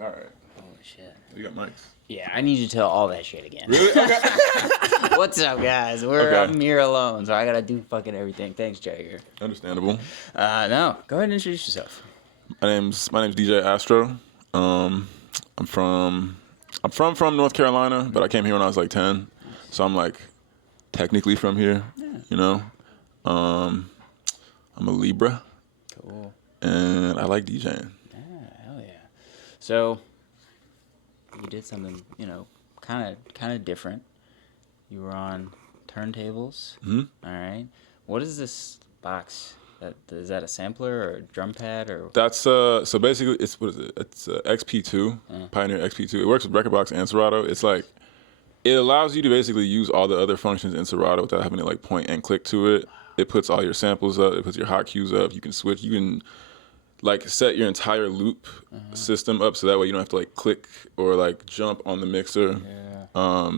All right. Holy shit. You got mics. Yeah, I need you to tell all that shit again. Really? Okay. What's up, guys? I'm here alone, so I gotta do fucking everything. Thanks, Jagger. Understandable. No, go ahead and introduce yourself. My name's DJ Astro. I'm from North Carolina, but I came here when I was like 10, so I'm like technically from here. Yeah. You know, I'm a Libra. Cool. And I like DJing. Yeah, hell yeah. So you did something, kind of different. You were on turntables. Mm-hmm. All right. What is this box? Is that a sampler or a drum pad or? That's so basically it's It's XP2, Pioneer XP2. It works with Rekordbox and Serato. It's like it allows you to basically use all the other functions in Serato without having to like point and click to it. It puts all your samples up. It puts your hot cues up. You can switch. You can like set your entire loop system up so that way you don't have to like click or like jump on the mixer. Yeah.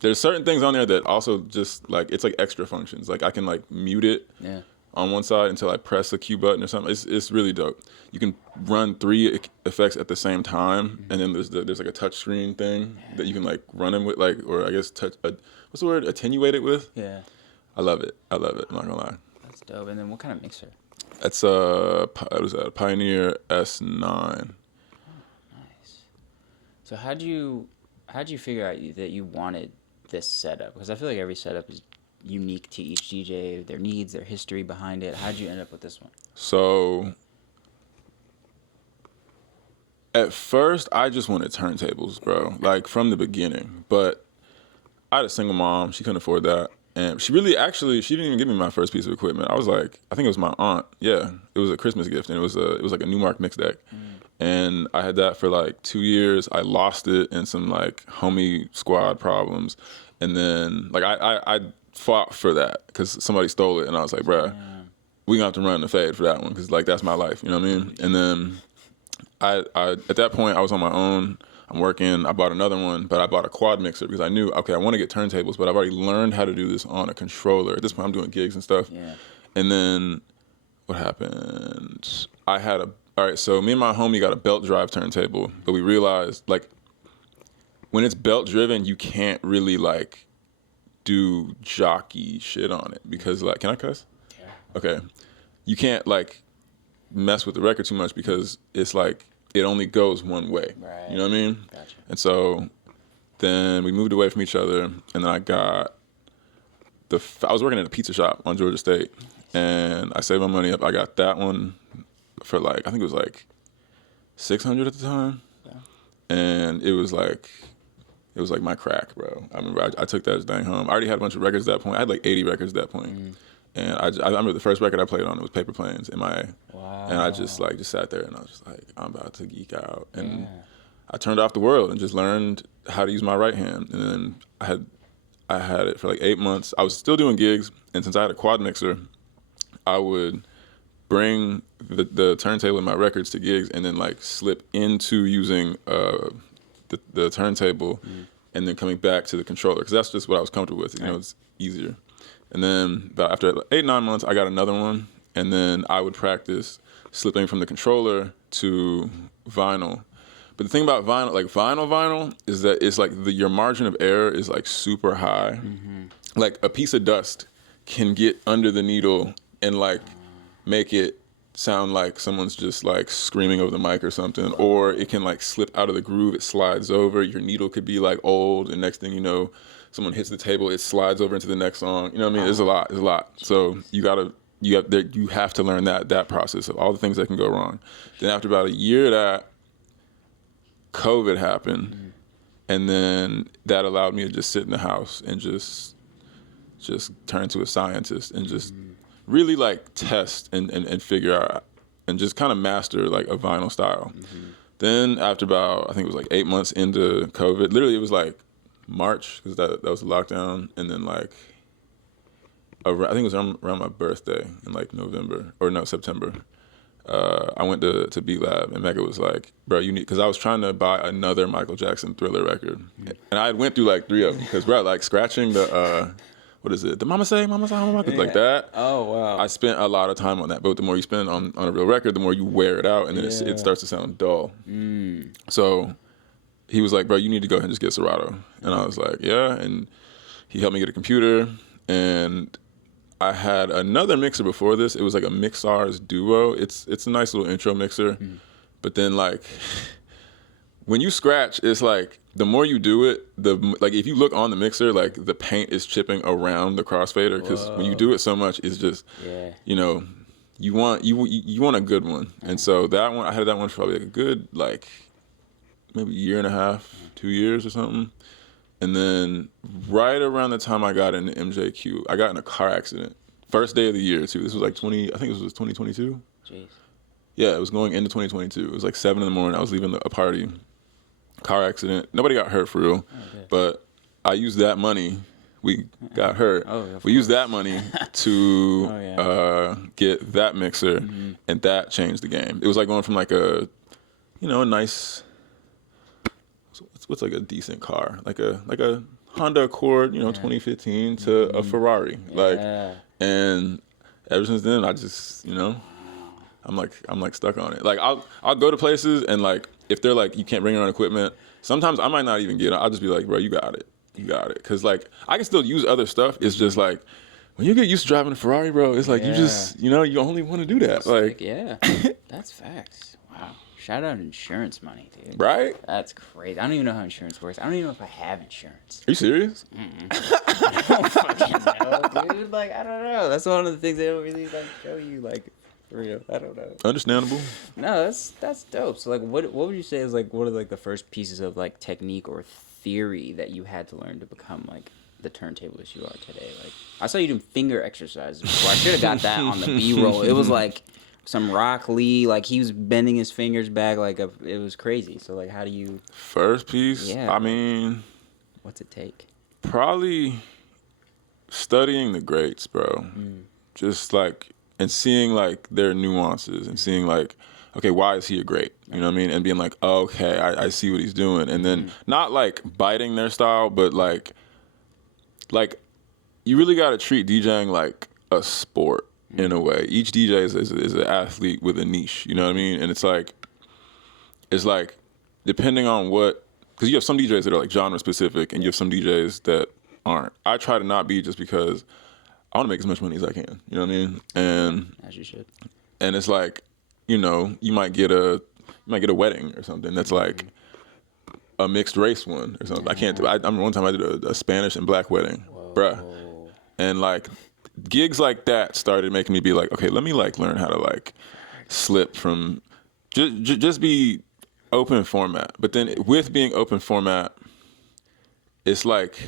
There's certain things on there that also just like it's like extra functions. Like I can like mute it on one side until I press the cue button or something. It's really dope. You can run 3 effects at the same time, and then there's like a touch screen thing that you can like run them with, like, or I guess what's the word, attenuate it with. Yeah. I love it. I'm not gonna lie. That's dope. And then what kind of mixer? That's a Pioneer S9. Oh, nice. So how'd you figure out that you wanted this setup? Because I feel like every setup is unique to each DJ, their needs, their history behind it. How'd you end up with this one? So at first, I just wanted turntables, bro, like from the beginning. But I had a single mom. She couldn't afford that. And she didn't even give me my first piece of equipment. I was like, I think it was my aunt. Yeah, it was a Christmas gift, and it was like a Newmark mix deck. And I had that for like 2 years. I lost it in some like homie squad problems. And then like I fought for that because somebody stole it. And I was like, bruh, we gonna have to run the fade for that one because like that's my life, you know what I mean? And then I at that point I was on my own. I'm working. I bought another one, but I bought a quad mixer because I knew, okay, I want to get turntables, but I've already learned how to do this on a controller. At this point, I'm doing gigs and stuff. Yeah. And then what happened? All right, so me and my homie got a belt drive turntable, but we realized, like, when it's belt driven, you can't really, like, do jockey shit on it because, like, can I cuss? Yeah. Okay. You can't, like, mess with the record too much because it's, like, it only goes one way. Right. You know what I mean? Gotcha. And so then we moved away from each other, and then I got I was working at a pizza shop on Georgia State, and I saved my money up. I got that one for like, I think it was like $600 at the time. Yeah. And it was like my crack, bro. I remember I took that dang home. I already had a bunch of records at that point. I had like 80 records at that point. And I remember the first record I played on, it was Paper Planes, MIA. Wow. And I just sat there and I was just like, I'm about to geek out. And I turned off the world and just learned how to use my right hand. And then I had it for like 8 months. I was still doing gigs, and since I had a quad mixer, I would bring the turntable and my records to gigs and then like slip into using the turntable and then coming back to the controller, because that's just what I was comfortable with. You know, it's easier. And then about after 8-9 months, I got another one, and then I would practice slipping from the controller to vinyl. But the thing about vinyl, like vinyl, is that it's like your margin of error is like super high. Mm-hmm. Like a piece of dust can get under the needle and like make it sound like someone's just like screaming over the mic or something, or it can like slip out of the groove, it slides over. Your needle could be like old, and next thing you know, someone hits the table, it slides over into the next song. You know what I mean? It's a lot. So you have to learn that process of all the things that can go wrong. Then after about a year of that, COVID happened, and then that allowed me to just sit in the house and just turn into a scientist and just really like test and figure out and just kind of master like a vinyl style. Then after about, I think it was like 8 months into COVID, literally it was like March, because that was the lockdown, and then like I think it was around my birthday in like September. I went to B Lab, and Mega was like, bro, you need, because I was trying to buy another Michael Jackson Thriller record, and I went through like 3 of them, because bro, like scratching the what is it? The mama say, like that. Oh, wow. I spent a lot of time on that. But the more you spend on a real record, the more you wear it out, and then it starts to sound dull. So he was like, bro, you need to go ahead and just get Serato. And I was like, yeah. And he helped me get a computer. And I had another mixer before this. It was like a Mixar's Duo. It's a nice little intro mixer. But then like when you scratch, it's like the more you do it, like if you look on the mixer, like the paint is chipping around the crossfader because when you do it so much, it's just you know, you want a good one. And so that one, I had that one for probably like a good like maybe a year and a half, 2 years or something. And then right around the time I got into MJQ, I got in a car accident. First day of the year too. This was like I think it was 2022. Jeez. Yeah, it was going into 2022. It was like 7 a.m. I was leaving a party. Car accident. Nobody got hurt for real. But I used that money. We got hurt. We used that money to get that mixer, and that changed the game. It was like going from like a nice, what's like a decent car, like a Honda Accord, 2015 to a Ferrari, and ever since then I just I'm like stuck on it. Like I'll go to places and like if they're like you can't bring your own equipment, sometimes I might not even get it. I'll just be like, bro, you got it, because like I can still use other stuff. It's just like when you get used to driving a Ferrari, bro, it's like you just you only want to do that. Like that's facts. Wow. Shout out insurance money, dude. Right? That's crazy. I don't even know how insurance works. I don't even know if I have insurance. Are you serious? I don't fucking know, dude. Like, I don't know. That's one of the things they don't really like show you, like, for real. I don't know. Understandable. No, that's dope. So, like, what would you say is like one of like the first pieces of like technique or theory that you had to learn to become like the turntablist you are today? Like, I saw you doing finger exercises before. I should have got that on the B-roll. It was like some Rock Lee, like he was bending his fingers back, like it was crazy. So like, how do you? First piece. Yeah. I mean, what's it take? Probably studying the greats, bro. Just like and seeing like their nuances and seeing like, okay, why is he a great? You know what I mean? And being like, oh, okay, I see what he's doing, and then not like biting their style, but like you really got to treat DJing like a sport. In a way, each DJ is an athlete with a niche. You know what I mean? And it's like depending on what, because you have some DJs that are like genre specific, and you have some DJs that aren't. I try to not be just because I want to make as much money as I can. You know what I mean? And as you should. And it's like, you might get a wedding or something that's like a mixed race one or something. I can't. I remember one time I did a Spanish and black wedding, bruh, and like. Gigs like that started making me be like, okay, let me like learn how to like slip from just be open format. But then with being open format, it's like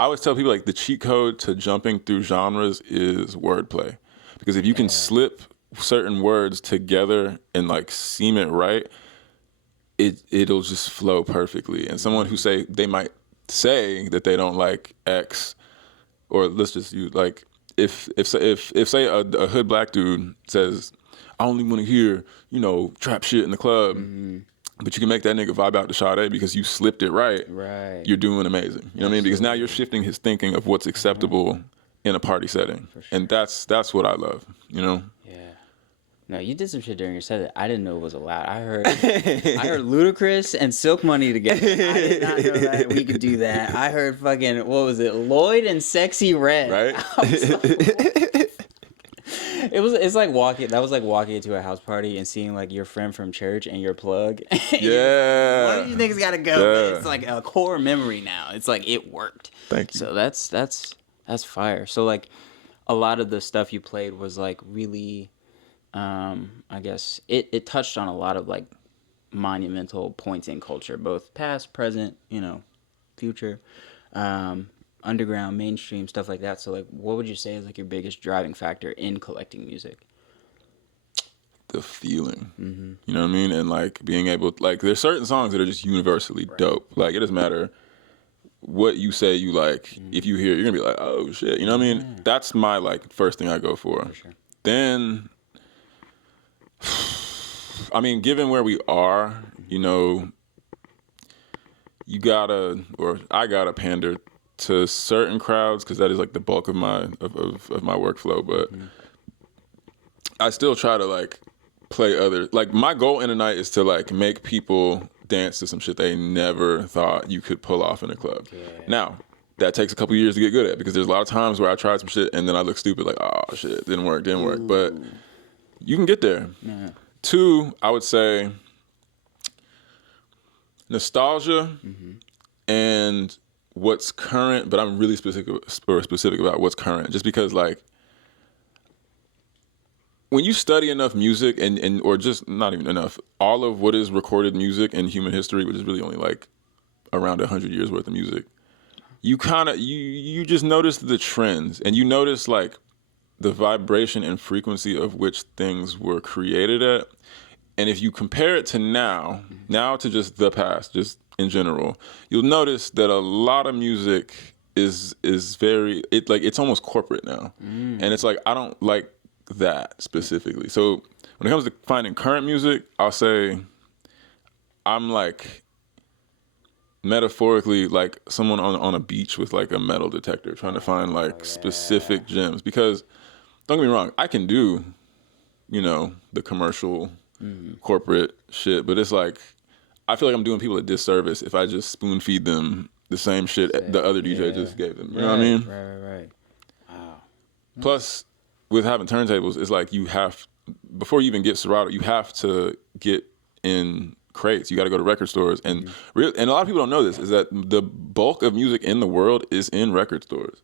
I always tell people like the cheat code to jumping through genres is wordplay, because if you can slip certain words together and like seam it right, it'll just flow perfectly. And someone who they might say that they don't like X. Or let's just use like if say a hood black dude says, I only want to hear trap shit in the club, but you can make that nigga vibe out to Sade because you slipped it right. You're doing amazing. You know what I mean? Because now you're shifting his thinking of what's acceptable in a party setting, and that's what I love. Yeah. No, you did some shit during your set that I didn't know was allowed. I heard Ludacris and Silk Money together. I did not know that we could do that. I heard fucking, what was it, Lloyd and Sexy Red. Right? It's like walking into a house party and seeing like your friend from church and your plug. Yeah. One of these niggas gotta go. Yeah. It's like a core memory now. It's like it worked. Thank you. So that's fire. So like a lot of the stuff you played was like really. I guess it touched on a lot of like monumental points in culture, both past, present, future, underground, mainstream, stuff like that. So like, what would you say is like your biggest driving factor in collecting music? The feeling, you know what I mean? And like being able, like there's certain songs that are just universally dope. Like it doesn't matter what you say you like. If you hear it, you're gonna be like, oh shit, you know what I mean? That's my like first thing I go for. Sure. Then I mean, given where we are, I gotta pander to certain crowds because that is like the bulk of my of my workflow. But I still try to like play other. Like my goal in a night is to like make people dance to some shit they never thought you could pull off in a club. Yeah. Now that takes a couple years to get good at because there's a lot of times where I tried some shit and then I look stupid like, oh shit, didn't work. But you can get there. Yeah. 2, I would say nostalgia and what's current, but I'm really specific about what's current just because like when you study enough music and or just not even enough, all of what is recorded music in human history, which is really only like around 100 years worth of music, you kind of you just notice the trends and you notice like the vibration and frequency of which things were created at. And if you compare it to now to just the past, just in general, you'll notice that a lot of music is very it's almost corporate now. And it's like I don't like that specifically. So when it comes to finding current music, I'll say I'm like metaphorically like someone on a beach with like a metal detector trying to find like specific gems because don't get me wrong, I can do, you know, the commercial corporate shit, but it's like I feel like I'm doing people a disservice if I just spoon feed them the same shit the other DJ just gave them. You know what I mean? Right. Wow. Plus, with having turntables, it's like you have, before you even get Serato, you have to get in crates. You got to go to record stores. And and a lot of people don't know this, is that the bulk of music in the world is in record stores.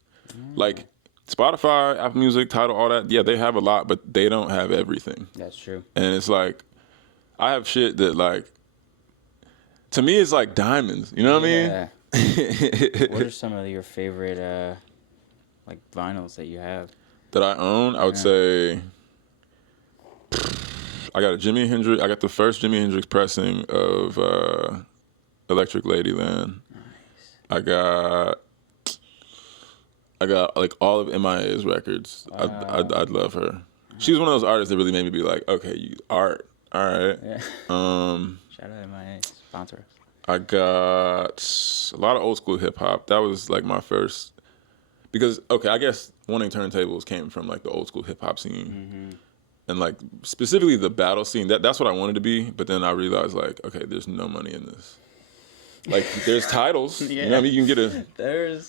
Like Spotify, Apple Music, Tidal, all that, yeah, they have a lot, but they don't have everything. That's true. And it's like, I have shit that like, to me it's like diamonds. You know what I mean? What are some of your favorite like vinyls that you have? That I own, I would say I got the first Jimi Hendrix pressing of Electric Ladyland. Nice. I got like all of MIA's records. Wow. I'd love her. She was one of those artists that really made me be like, okay, you art, all right. Yeah. Shout out MIA, sponsor us. I got a lot of old school hip hop. That was like my first, because okay, I guess wanting turntables came from like the old school hip hop scene, and like specifically the battle scene. That's what I wanted to be. But then I realized like, okay, there's no money in this. Like there's titles, you know what I mean? You can get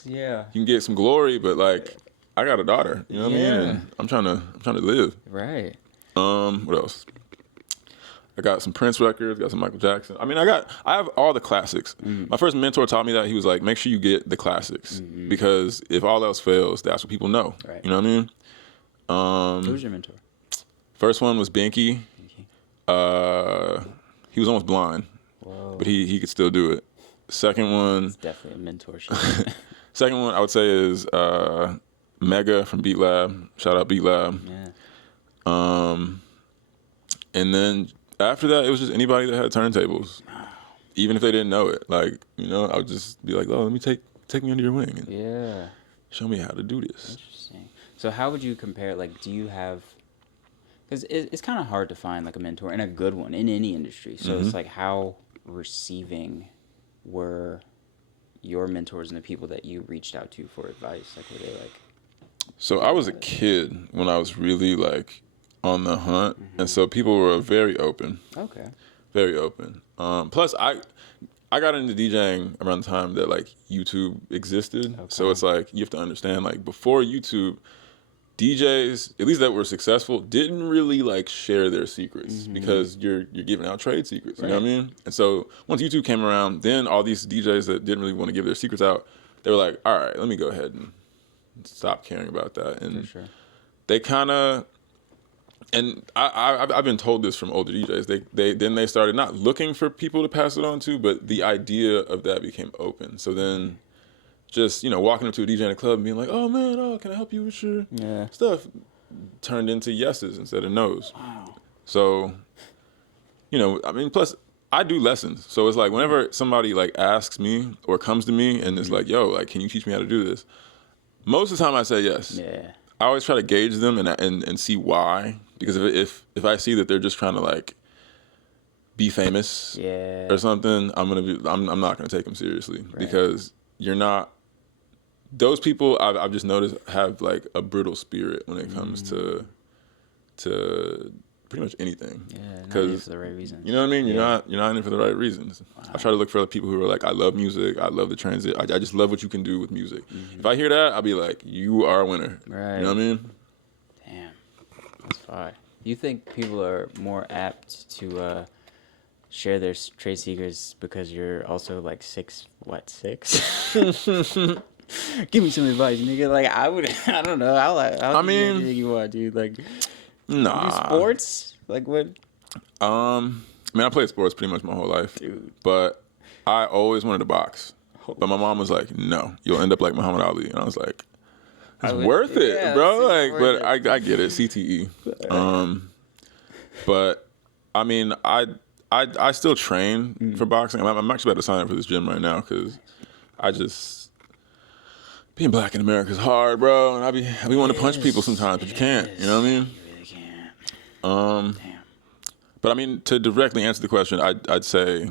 you can get some glory, but like I got a daughter, you know what I mean? And I'm trying to live. Right. What else? I got some Prince records, got some Michael Jackson. I mean, I have all the classics. My first mentor taught me that. He was like, make sure you get the classics because if all else fails, that's what people know. Right. You know what I mean? Who was your mentor? First one was Binky. He was almost blind, but he could still do it. Second one, it's definitely a mentorship. Second one I would say is Mega from Beat Lab. Shout out Beat Lab. Yeah. And then after that, it was just anybody that had turntables, even if they didn't know it. Like, you know, I would just be like, "Oh, let me take me under your wing and show me how to do this." Interesting. So, how would you compare? Like, do you have? Because it's kind of hard to find like a mentor and a good one in any industry. So it's like, how receiving were your mentors and the people that you reached out to for advice? Like, were they like? So I was a kid when I was really like on the hunt, and so people were very open. Okay. Very open. Plus, I got into DJing around the time that like YouTube existed. Okay. So it's like you have to understand, like before YouTube, DJs, at least that were successful, didn't really like share their secrets because you're giving out trade secrets. You know what I mean? And so once YouTube came around, then all these DJs that didn't really want to give their secrets out, they were like, all right, let me go ahead and stop caring about that. And they kind of. And I've been told this from older DJs. They started not looking for people to pass it on to, but the idea of that became open. So then, just walking up to a DJ in a club and being like, "Oh man, can I help you with your stuff?" turned into yeses instead of nos. Wow. So, I mean, plus I do lessons. So it's like whenever somebody like asks me or comes to me and is like, "Yo, like, can you teach me how to do this?" Most of the time I say yes. Yeah. I always try to gauge them and see why. Because if I see that they're just trying to like be famous or something, I'm not gonna take them seriously because you're not those people I've just noticed have like a brittle spirit when it comes to pretty much anything. Yeah, not because in it for the right reasons. you know what I mean. You're not in it for the right reasons. Wow. I try to look for people who are like, I love music, I love the transit, I just love what you can do with music. If I hear that, I'll be like, you are a winner. Right. You know what I mean? Damn, that's fire. Do you think people are more apt to share their trade secrets because you're also like 6'6"? Give me some advice, nigga. Like I would, I don't know. I mean, anything you want, dude. Like, nah. do sports? Like what? I mean, I played sports pretty much my whole life, Dude. but I always wanted to box. But my mom was like, "No, you'll end up like Muhammad Ali," and I was like, "It's worth it, bro." Like, but I get it, CTE. But I mean, I still train for boxing. I'm actually about to sign up for this gym right now because I just being black in America is hard, bro. And I be wanting to punch people sometimes, but you can't. You know what I mean? You really can't. Damn. Damn. But I mean, to directly answer the question, I'd say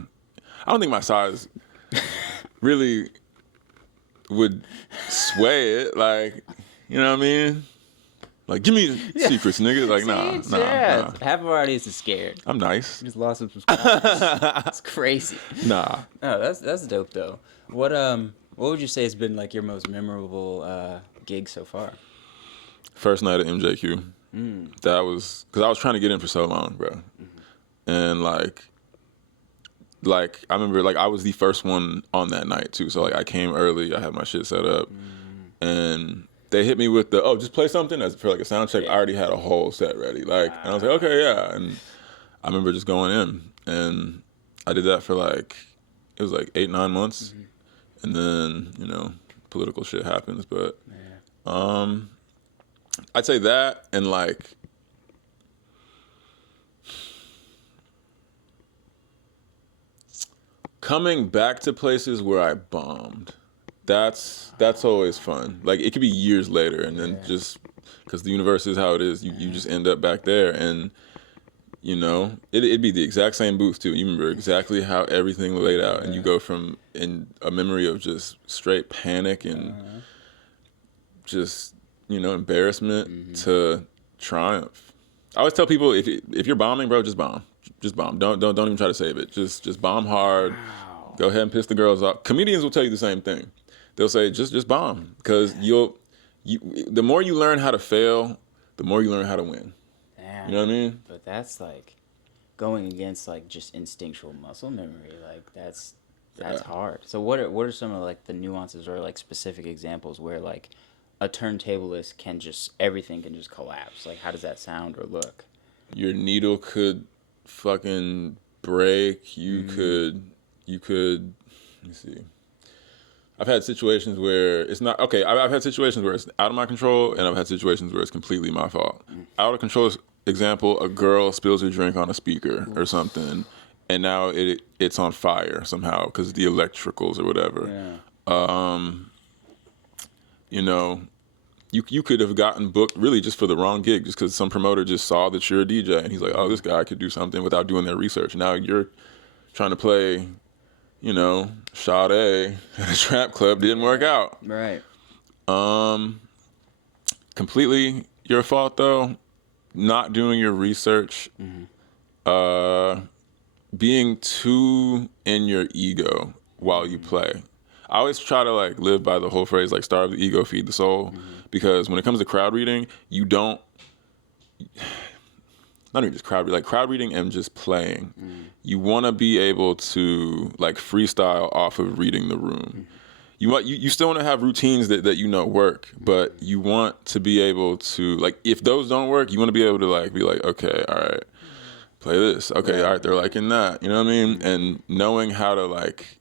I don't think my size really would sway it. Like, you know what I mean? Like, give me secrets, nigga. Like, nah. Half of our audience is scared. I'm nice. Just lost some subscribers. It's crazy. Nah. Oh, that's dope though. What would you say has been like your most memorable gig so far? First night at MJQ. That was because I was trying to get in for so long, bro. And like I remember like I was the first one on that night too. So like I came early, I had my shit set up, and they hit me with the just play something as for like a sound check. I already had a whole set ready, like, and I was like, okay, yeah. And I remember just going in, and I did that for like it was like 8-9 months, and then political shit happens, but I'd say that and like. Coming back to places where I bombed, that's always fun. Like it could be years later, and then just because the universe is how it is, you just end up back there, and it'd be the exact same booth too. You remember exactly how everything laid out, and you go from in a memory of just straight panic and just embarrassment to triumph. I always tell people if you're bombing, bro, just bomb. Just bomb. Don't even try to save it. Just bomb hard. Wow. Go ahead and piss the girls off. Comedians will tell you the same thing. They'll say just bomb because the more you learn how to fail, the more you learn how to win. Damn. You know what I mean? But that's like going against like just instinctual muscle memory. Like that's hard. So what are some of like the nuances or like specific examples where like a turntablist everything can just collapse? Like how does that sound or look? Your needle could fucking break. You could let me see. I've had situations where it's not okay. I've had situations where it's out of my control, and I've had situations where it's completely my fault. Out of control example, a girl spills her drink on a speaker or something, and now it's on fire somehow because the electricals or whatever. You could have gotten booked really just for the wrong gig, just because some promoter just saw that you're a DJ and he's like, oh, this guy could do something without doing their research. Now you're trying to play, Sade at a trap club, didn't work out. Right. Completely your fault though. Not doing your research, being too in your ego while you play. I always try to like live by the whole phrase like starve the ego, feed the soul, because when it comes to crowd reading, you don't not even just crowd reading, like crowd reading and just playing. You want to be able to like freestyle off of reading the room. You still want to have routines that work, but you want to be able to like if those don't work, you want to be able to like be like, okay, all right, play this. Okay, all right, they're liking that. You know what I mean? And knowing how to like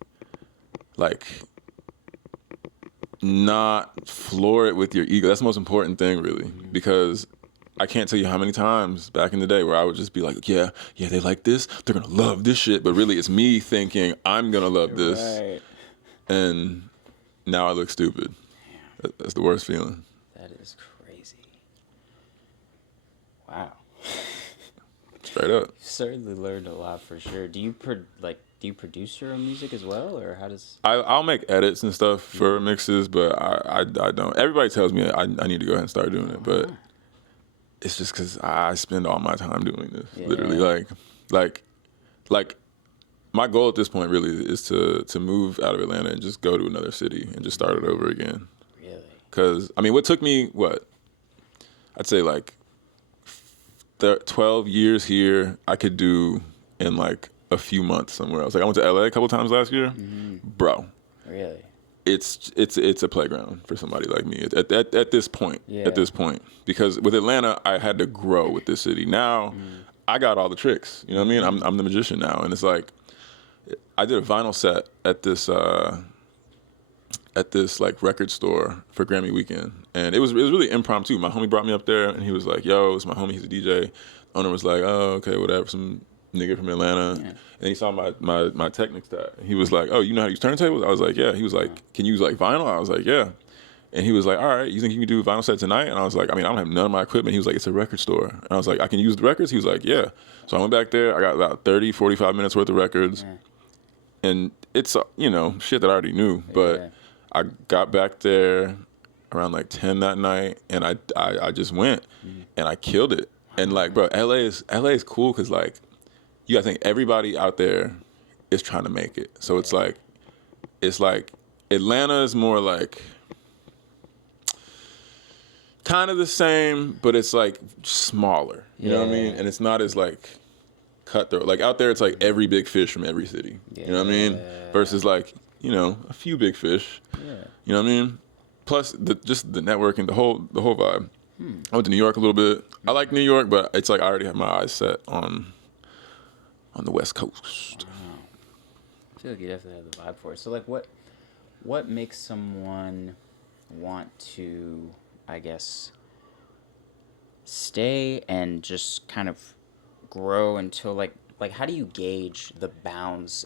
not floor it with your ego. That's the most important thing, really, because I can't tell you how many times back in the day where I would just be like, yeah, they like this. They're going to love this shit. But really, it's me thinking I'm going to love this. Right. And now I look stupid. That's the worst feeling. That is crazy. Wow. Straight up. You certainly learned a lot for sure. Do you produce your own music as well, or how does? I'll make edits and stuff for mixes, but I don't. Everybody tells me I need to go ahead and start doing it, but it's just because I spend all my time doing this. Yeah. Literally, like my goal at this point really is to move out of Atlanta and just go to another city and just start it over again. Really? Because I mean, what took me I'd say like 12 years here, I could do in like a few months somewhere else. Like I went to LA a couple times last year, bro. Really? It's a playground for somebody like me at this point. Yeah. At this point, because with Atlanta, I had to grow with this city. Now, I got all the tricks. You know what I mean? I'm the magician now, and it's like I did a vinyl set at this like record store for Grammy weekend, and it was really impromptu. My homie brought me up there, and he was like, "Yo, it's my homie. He's a DJ." The owner was like, "Oh, okay, whatever." Some nigga from Atlanta, and he saw my Technics stat. He was like, "Oh, you know how to use turntables?" I was like, "Yeah." He was like, "Can you use like vinyl?" I was like, "Yeah." And he was like, "All right, you think you can do a vinyl set tonight?" And I was like, "I mean, I don't have none of my equipment." He was like, "It's a record store." And I was like, "I can use the records?" He was like, "Yeah." So I went back there. I got about 30, 45 minutes worth of records. And it's, shit that I already knew. But I got back there around like 10 that night, and I just went, and I killed it. And like, bro, LA is cool because like, you gotta think everybody out there is trying to make it. So it's like Atlanta is more like kind of the same, but it's like smaller. You know what I mean? And it's not as like cutthroat. Like out there, it's like every big fish from every city. You know what I mean? Versus like, a few big fish. Yeah. You know what I mean? Plus just the networking, the whole vibe. I went to New York a little bit. I like New York, but it's like I already have my eyes set on the West Coast. Wow. I feel like you definitely have the vibe for it. So like what makes someone want to, I guess, stay and just kind of grow until like how do you gauge the bounds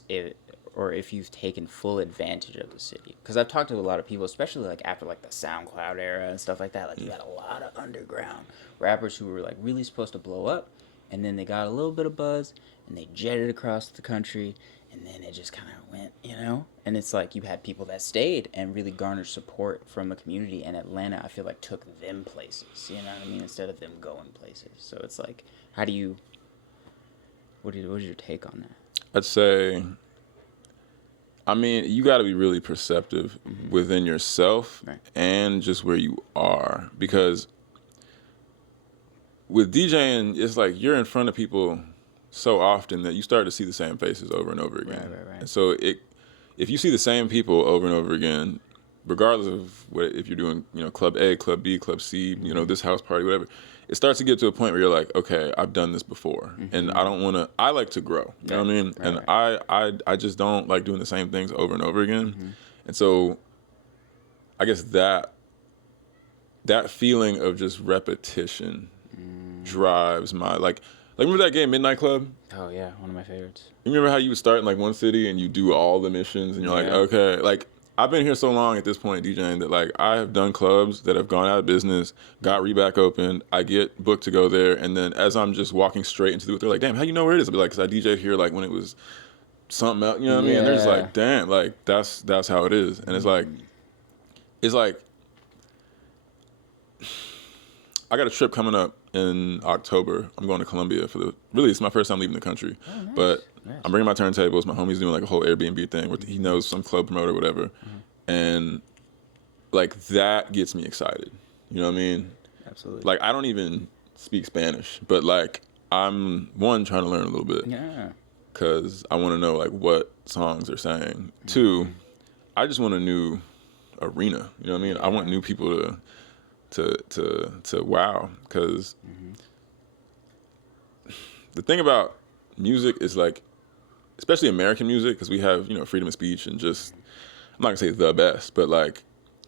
or if you've taken full advantage of the city? Because I've talked to a lot of people, especially like after like the SoundCloud era and stuff like that. Like you had a lot of underground rappers who were like really supposed to blow up, and then they got a little bit of buzz and they jetted across the country, and then it just kind of went, And it's like you had people that stayed and really garnered support from the community, and Atlanta, I feel like, took them places. You know what I mean? Instead of them going places. So it's like, how do you? What is your take on that? I'd say, I mean, you got to be really perceptive within yourself and just where you are. Because with DJing, it's like you're in front of people so often that you start to see the same faces over and over again. Right. And so if you see the same people over and over again, regardless of if you're doing, Club A, Club B, Club C, this house party, whatever, it starts to get to a point where you're like, okay, I've done this before, and I like to grow. You know what I mean? And I just don't like doing the same things over and over again. And so I guess that feeling of just repetition drives my, like remember that game Midnight Club? Oh yeah, one of my favorites. You remember how you would start in like one city and you do all the missions and you're like, okay, like I've been here so long at this point DJing that like I have done clubs that have gone out of business, got Reback open, I get booked to go there, and then as I'm just walking straight into they're like, damn, how you know where it is? I'll be like, because I DJed here like when it was something else, you know what I mean? And they're just like, damn, like that's how it is. And it's like I got a trip coming up in October. I'm going to Colombia it's my first time leaving the country. Oh, nice. But I'm bringing my turntables. My homie's doing like a whole Airbnb thing where he knows some club promoter or whatever. And like that gets me excited. You know what I mean? Absolutely. Like I don't even speak Spanish, but like I'm trying to learn a little bit. Yeah. Cause I want to know like what songs are saying. 2, I just want a new arena. You know what I mean? I want new people to wow, because the thing about music is like, especially American music, because we have freedom of speech and just, I'm not gonna say the best, but like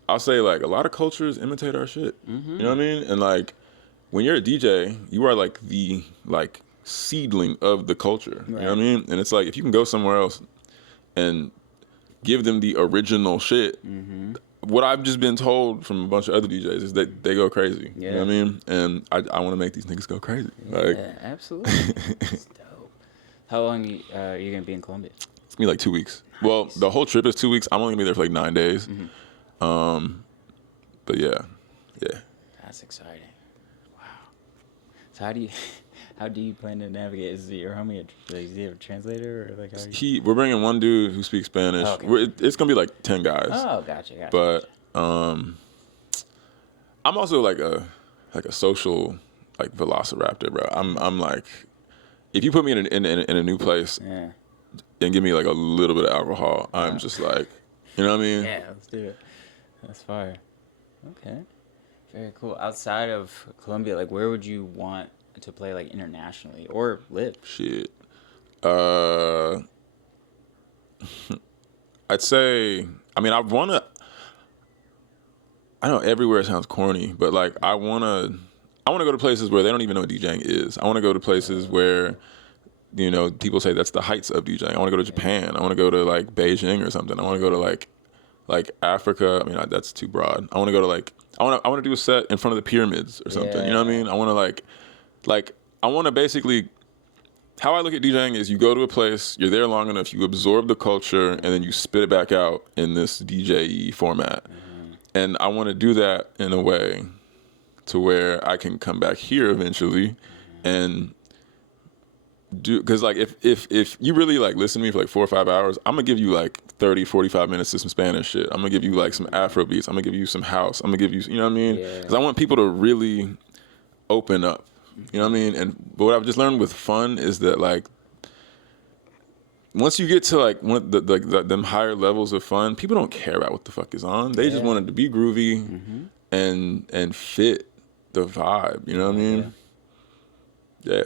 I'll say like a lot of cultures imitate our shit. You know what I mean? And like when you're a DJ, you are like the like seedling of the culture. You know what I mean? And it's like if you can go somewhere else and give them the original shit, what I've just been told from a bunch of other DJs is that they go crazy. Yeah. You know what I mean? And I want to make these niggas go crazy. Yeah, absolutely. That's dope. How long are you going to be in Colombia? It's gonna be like 2 weeks. Nice. Well, the whole trip is 2 weeks. I'm only gonna be there for like 9 days. But yeah. That's exciting. Wow. So how do you plan to navigate? Is your homie does he have a translator or like how We're bringing one dude who speaks Spanish. Oh, okay. It's gonna be like 10 guys. Oh, gotcha. But I'm also like a social like velociraptor, bro. I'm like, if you put me in a new place and give me like a little bit of alcohol, I'm just like, you know what I mean? Yeah, let's do it. That's fire. Okay. Very cool. Outside of Colombia, like where would you want to play like internationally or live? Shit. I'd say, I mean, I know everywhere sounds corny, but like I want to go to places where they don't even know what DJing is. I want to go to places where, you know, people say that's the heights of DJing. I want to go to Japan. I want to go to like Beijing or something. I want to go to like Africa. I mean, that's too broad. I want to go to like, I want to do a set in front of the pyramids or something. You know what I mean? I want to like I want to basically, how I look at DJing is you go to a place, you're there long enough, you absorb the culture, and then you spit it back out in this DJ format. And I want to do that in a way to where I can come back here eventually and do, because like if you really like listen to me for like 4 or 5 hours, I'm gonna give you like 30, 45 minutes to some Spanish shit. I'm gonna give you like some Afro beats. I'm gonna give you some house. I'm gonna give you, you know what I mean? Because I want people to really open up. You know what I mean? But what I've just learned with fun is that like once you get to like them higher levels of fun, people don't care about what the fuck is on. They just want it to be groovy and fit the vibe. You know what I mean? Yeah.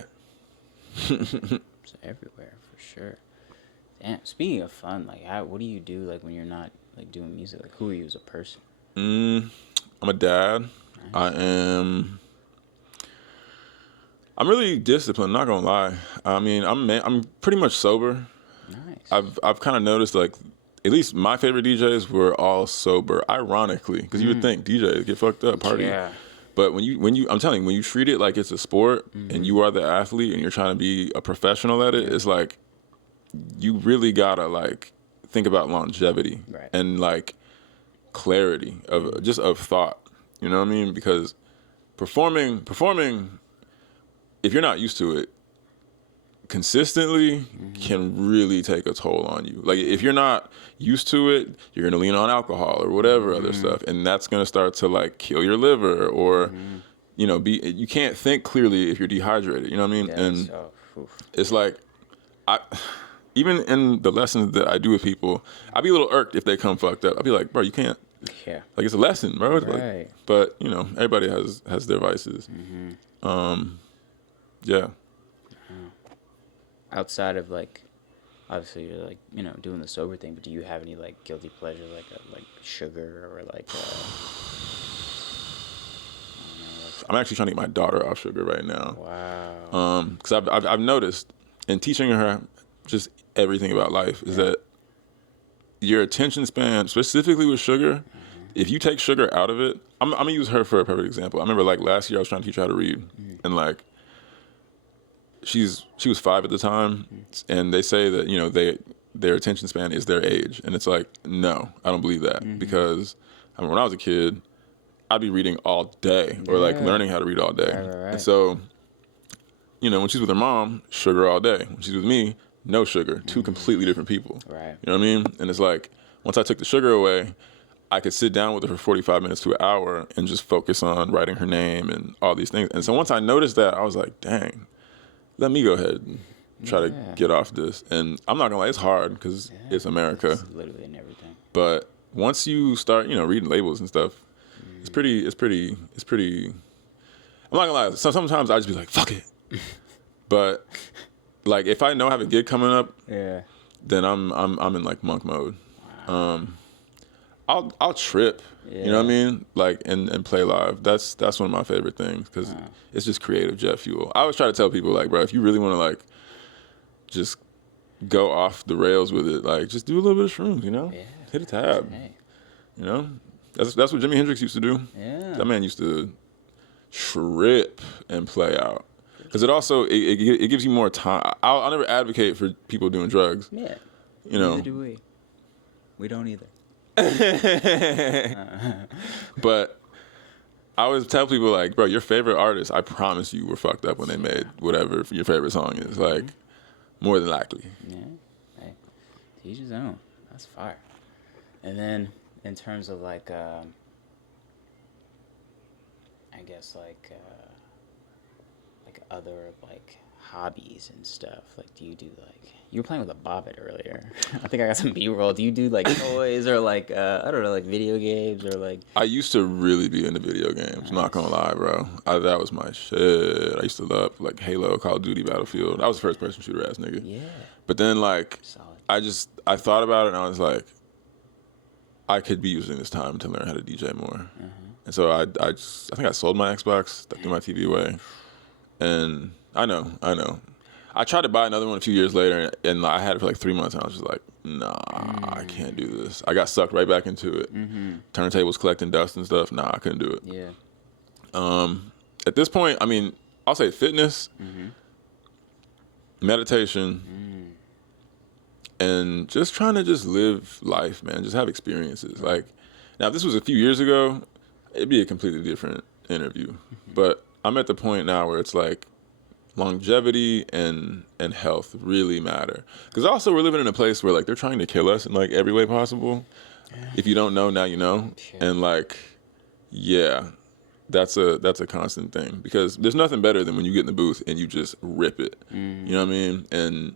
It's everywhere for sure. Damn. Speaking of fun, like what do you do like when you're not like doing music? Like who are you as a person? I'm a dad. Nice. I'm really disciplined, not gonna lie. I mean, I'm pretty much sober. Nice. I've kind of noticed like at least my favorite DJs were all sober, ironically, because you would think DJs get fucked up, party. Yeah. But when you I'm telling you, when you treat it like it's a sport and you are the athlete and you're trying to be a professional at it, it's like you really gotta like think about longevity and like clarity of thought. You know what I mean? Because performing, if you're not used to it, consistently can really take a toll on you. Like if you're not used to it, you're gonna lean on alcohol or whatever other stuff, and that's gonna start to like kill your liver or you know, you can't think clearly if you're dehydrated. You know what I mean? And it's like even in the lessons that I do with people, I'd be a little irked if they come fucked up. I'd be like, bro, you can't. Yeah. Like it's a lesson, bro. It's right. Like, but you know, everybody has their vices. Yeah. Outside of like, obviously you're like, you know, doing the sober thing, but do you have any like guilty pleasure, like sugar or like? I'm actually trying to get my daughter off sugar right now. Wow. Because I've noticed in teaching her just everything about life is that your attention span, specifically with sugar, if you take sugar out of it, I'm gonna use her for a perfect example. I remember like last year I was trying to teach her how to read, and like she was 5 at the time, and they say that, you know, their attention span is their age, and it's like, no, I don't believe that, because I mean, when I was a kid, I'd be reading all day or like learning how to read all day. Right. And so, you know, when she's with her mom, sugar all day. When she's with me, no sugar. 2 completely different people. Right. You know what I mean? And it's like, once I took the sugar away, I could sit down with her for 45 minutes to an hour and just focus on writing her name and all these things. And so once I noticed that, I was like, dang, let me go ahead and try to get off this. And I'm not gonna lie, it's hard because it's America. It's literally in everything. But once you start, you know, reading labels and stuff, it's pretty. I'm not gonna lie. Sometimes I just be like, fuck it. But like, if I know I have a gig coming up, then I'm in like monk mode. Wow. I'll trip. You know what I mean? Like and play live. That's one of my favorite things because it's just creative jet fuel. I always try to tell people like, bro, if you really want to like just go off the rails with it, like just do a little bit of shrooms. You know, hit a tab. You know, That's what Jimi Hendrix used to do. Yeah. That man used to trip and play out. Because it also it gives you more time. I'll never advocate for people doing drugs. Yeah. You know. Neither do we. We don't either. But I always tell people like, bro, your favorite artist, I promise you, were fucked up when they made whatever your favorite song is. Like, more than likely. Yeah. Hey, to each his own. That's fire. And then in terms of like, I guess like other like hobbies and stuff. Like, do you do like, you were playing with a bobbit earlier. I think I got some B-roll. Do you do like toys or like I don't know, like video games or like? I used to really be into video games. Nice. Not gonna lie, bro. That was my shit. I used to love like Halo, Call of Duty, Battlefield. I was a first-person shooter ass nigga. Yeah. But then like, solid. I thought about it and I was like, I could be using this time to learn how to DJ more. And so I think I sold my Xbox, threw my TV away, and I know. I tried to buy another one a few years later, and I had it for like 3 months, and I was just like, nah, I can't do this. I got sucked right back into it. Turntables collecting dust and stuff. Nah, I couldn't do it. Yeah. At this point, I mean, I'll say fitness, meditation, and just trying to just live life, man. Just have experiences. Like, now, if this was a few years ago, it'd be a completely different interview. But I'm at the point now where it's like, longevity and health really matter. Because also we're living in a place where like they're trying to kill us in like every way possible. If you don't know, now you know. Sure. And like, yeah, that's a constant thing. Because there's nothing better than when you get in the booth and you just rip it. You know what I mean? And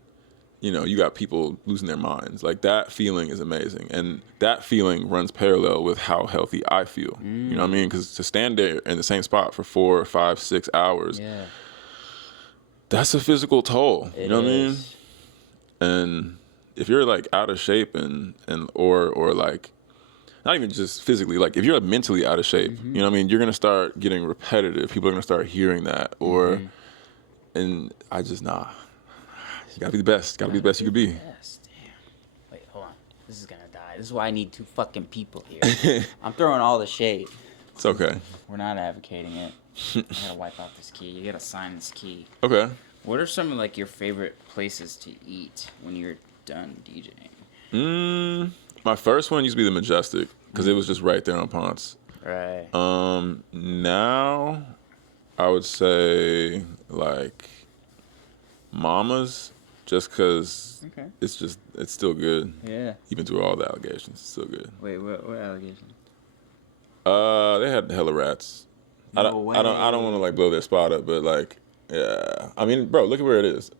you know, you got people losing their minds. Like, that feeling is amazing. And that feeling runs parallel with how healthy I feel. You know what I mean? Because to stand there in the same spot for 4, 5, 6 hours, that's a physical toll. You know what I mean? And if you're like out of shape and or like, not even just physically, like if you're mentally out of shape, you know what I mean? You're going to start getting repetitive. People are going to start hearing that. Or, and I just, nah. You got to be the best. Got to be the best you could be. Yes, damn. Wait, hold on. This is going to die. This is why I need 2 fucking people here. I'm throwing all the shade. It's okay. We're not advocating it. I gotta wipe out this key. You gotta sign this key. Okay. What are some of like your favorite places to eat when you're done DJing? My first one used to be the Majestic because it was just right there on Ponce. Right. Now I would say like Mama's, just because it's still good. Yeah. Even through all the allegations, it's still good. Wait, what allegations? They had hella rats. I don't want to like blow their spot up, but like, yeah. I mean, bro, look at where it is.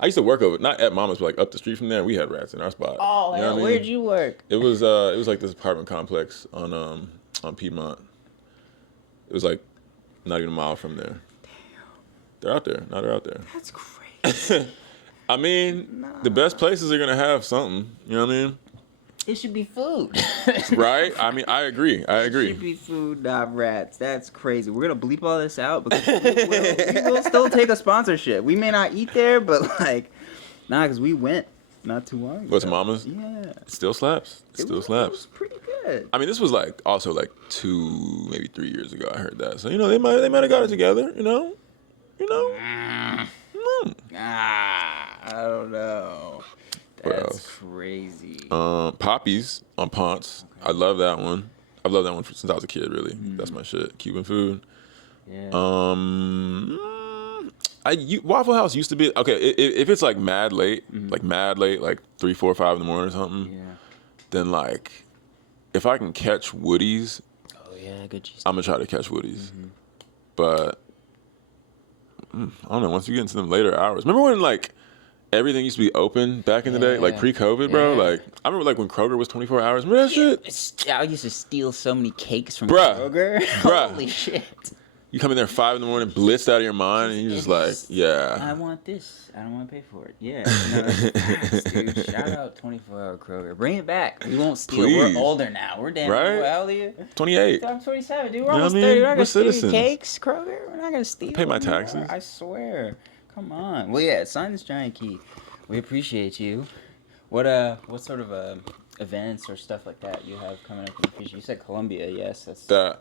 I used to work over, not at Mama's, but like up the street from there. And we had rats in our spot. Oh, you know where'd you work? It was like this apartment complex on Piedmont. It was like not even a mile from there. Damn. They're out there. Now they're out there. That's crazy. I mean, the best places are gonna have something. You know what I mean? It should be food. Right? I mean, I agree. It should be food, not rats. That's crazy. We're going to bleep all this out because we will still take a sponsorship. We may not eat there, but like, because we went not too long ago. What's Mama's? Yeah. It still slaps. It still slaps. It was pretty good. I mean, this was like also like 2, maybe 3 years ago I heard that. So, you know, they might have got it together, you know? I don't know. That's crazy. Poppy's on Ponce. Okay. I love that one. I've loved that one since I was a kid, really. That's my shit. Cuban food. Yeah. Waffle House used to be, okay, if it's like mad late, like 3, 4, 5 in the morning or something, then like, if I can catch Woody's, good cheese. I'm going to try to catch Woody's. But, I don't know, once you get into them later hours. Remember when like, everything used to be open back in the day, like pre-COVID, bro. Like I remember, like when Kroger was 24 hours. Remember that shit? I used to steal so many cakes from Kroger. Holy shit! You come in there 5 in the morning, blitzed out of your mind, and you're just like, I want this. I don't want to pay for it. Yeah, that's dude. Shout out 24-hour Kroger. Bring it back. We won't steal. Please. We're older now. We're damn. Right? How old are you? 28. I'm 27, dude. We're almost 30. We're not gonna steal cakes, Kroger. We're not gonna steal. I pay my taxes. I swear. Come on. Well, yeah, sign this giant key. We appreciate you. What sort of events or stuff like that you have coming up in the future? You said Columbia, yes. That's That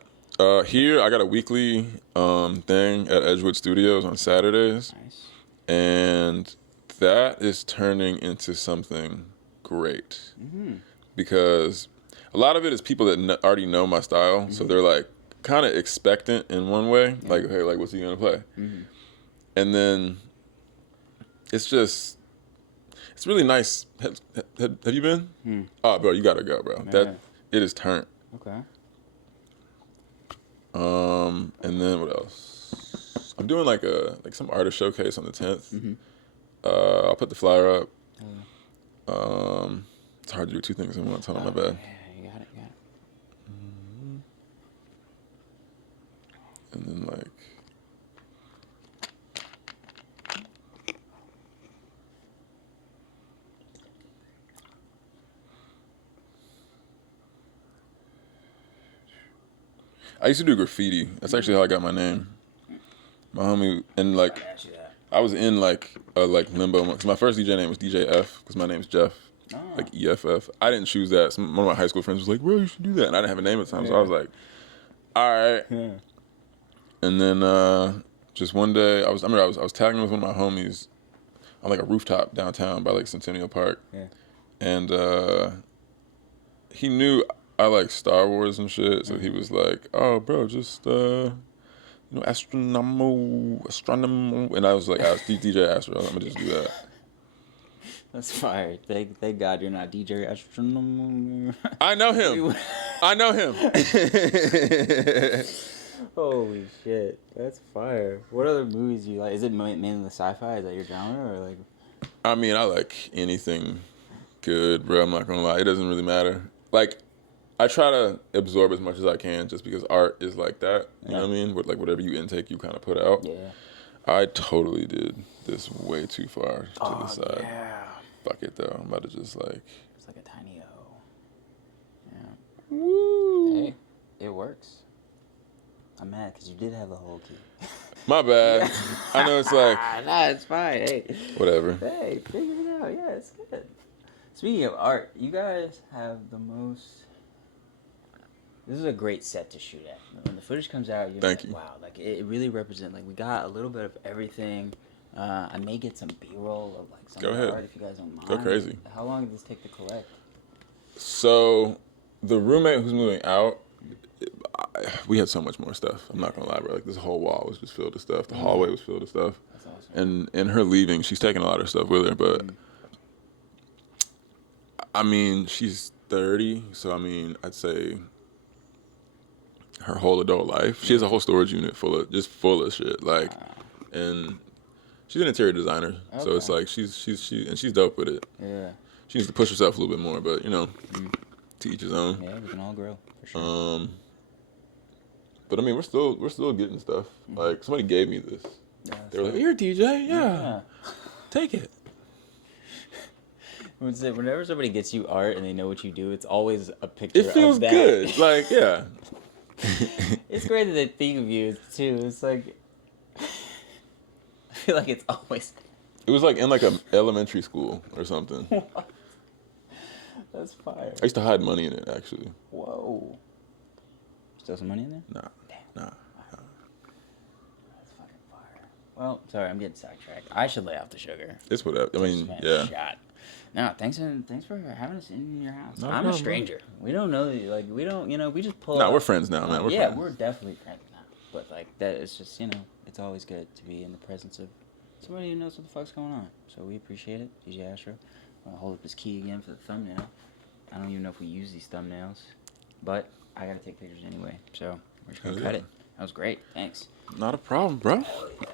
here I got a weekly thing at Edgewood Studios on Saturdays, nice. and that is turning into something great because a lot of it is people that already know my style, so they're like kind of expectant in one way, like, hey, like, what's he gonna play? And then it's really nice. Have you been? Oh, bro, you gotta go, bro. That it is turned. Okay. And then what else? I'm doing like some artist showcase on the 10th. I'll put the flyer up. It's hard to do two things in one time. My bad. Yeah, you got it. And then like. I used to do graffiti. That's actually how I got my name. My homie, and like, I was in like limbo. Cause my first DJ name was DJ F, cause my name's Jeff, like EFF. I didn't choose that. One of my high school friends was like, "Bro, you should do that," and I didn't have a name at the time, so I was like, "All right." Yeah. And then just one day, I was tagging with one of my homies on like a rooftop downtown by like Centennial Park, and he knew I like Star Wars and shit, so he was like, "Oh, bro, just astronomo," and I was like, DJ Astro, I'm gonna just do that. That's fire. Thank God you're not DJ Astro. I know him. Holy shit, that's fire. What other movies do you like? Is it mainly the sci-fi? Is that your genre, or like? I mean, I like anything good, bro. I'm not gonna lie. It doesn't really matter. Like, I try to absorb as much as I can just because art is like that. You know what I mean? With like whatever you intake, you kind of put out. Yeah. I totally did this way too far to the side. Yeah. Fuck it though. I'm about to just like. It's like a tiny O. Yeah. Woo. Hey, it works. I'm mad because you did have the whole key. My bad. I know it's like. Nah, it's fine. Hey. Whatever. Hey, figure it out. Yeah, it's good. Speaking of art, you guys have the most. This is a great set to shoot at. When the footage comes out, you're like, wow, like it really represents. Like we got a little bit of everything. I may get some B-roll of like some of the art if you guys don't mind. Go crazy. How long did this take to collect? So, the roommate who's moving out, we had so much more stuff. I'm not gonna lie, bro. Like this whole wall was just filled with stuff. The hallway was filled with stuff. That's awesome. And in her leaving, she's taking a lot of stuff with her. But I mean, she's 30, so I mean, I'd say her whole adult life, she has a whole storage unit full of shit. Like, and she's an interior designer, so it's like she's dope with it. Yeah. She needs to push herself a little bit more, but you know, to each his own. Yeah, we can all grow for sure. But I mean, we're still getting stuff. Like somebody gave me this. Yeah, they were like, "You're a DJ, yeah. Take it." Whenever somebody gets you art and they know what you do, it's always a picture. It feels of that. good. Like, yeah. It's great that they think of you too. It's like I feel like it's always. It was like in like an elementary school or something. What? That's fire. I used to hide money in it, actually. Whoa. Still some money in there? Nah. That's fucking fire. Well, sorry, I'm getting sidetracked. I should lay off the sugar. It's whatever. I mean, yeah. Shot. No, thanks for having us in your house. No I'm problem, a stranger. We don't know you. Like, we don't, we just pull Nah, up. we're friends now, man. We're friends. We're definitely friends now. But, like, that is just, it's always good to be in the presence of somebody who knows what the fuck's going on. So we appreciate it. DJ Astro. I'll hold up his key again for the thumbnail. I don't even know if we use these thumbnails. But I got to take pictures anyway. So we're just going to cut it. That was great. Thanks. Not a problem, bro. Yeah.